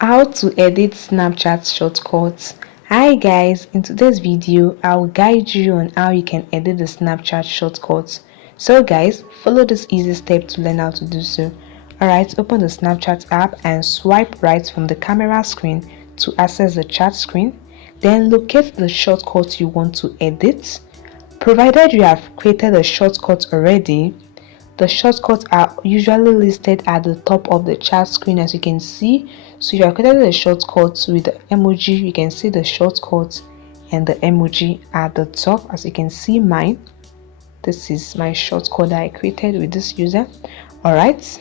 How to edit Snapchat shortcuts. Hi guys, in today's video I'll guide you on how you can edit the Snapchat shortcuts. So guys, follow this easy step to learn how to do so. Alright, open the Snapchat app and swipe right from the camera screen to access the chat screen. Then locate the shortcut you want to edit. Provided you have created a shortcut already, the shortcuts are usually listed at the top of the chat screen, as you can see. So if you have created a shortcut with the emoji, you can see the shortcut and the emoji at the top. As you can see mine, this is my shortcut that I created with this user. Alright,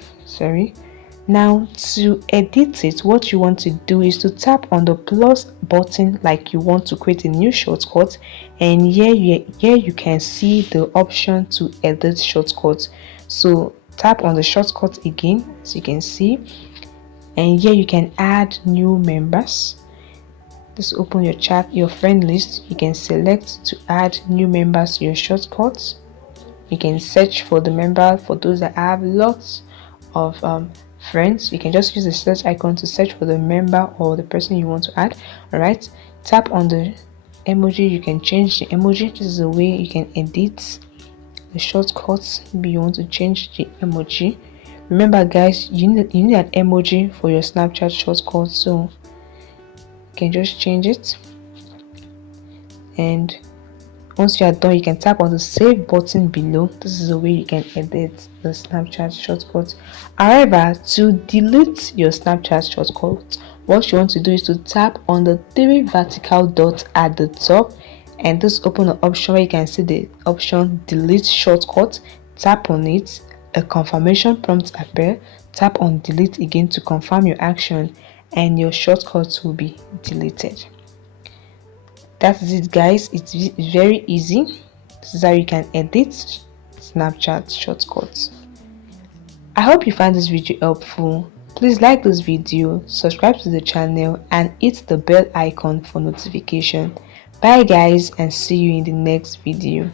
now to edit it, what you want to do is to tap on the plus button like you want to create a new shortcut, and here you can see the option to edit shortcut. So tap on the shortcut again, as you can see, and here you can add new members. Just open your friend list. You can select to add new members to your shortcuts. You can search for the member. For those that have lots of friends, you can just use the search icon to search for the member or the person you want to add. Alright, tap on the emoji. You can change the emoji. This is a way you can edit the shortcuts. Maybe you want to change the emoji. Remember guys, you need an emoji for your Snapchat shortcut, so you can just change it. And once you are done, you can tap on the save button below. This is the way you can edit the Snapchat shortcut. However, to delete your Snapchat shortcut, what you want to do is to tap on the 3 vertical dots at the top, and just open an option where you can see the option delete shortcut. Tap on it, a confirmation prompt appear. Tap on delete again to confirm your action, and your shortcut will be deleted. That is it guys. It's very easy. This is how you can edit Snapchat shortcuts. I hope you find this video helpful. Please like this video, subscribe to the channel, and hit the bell icon for notification. Bye guys, and see you in the next video.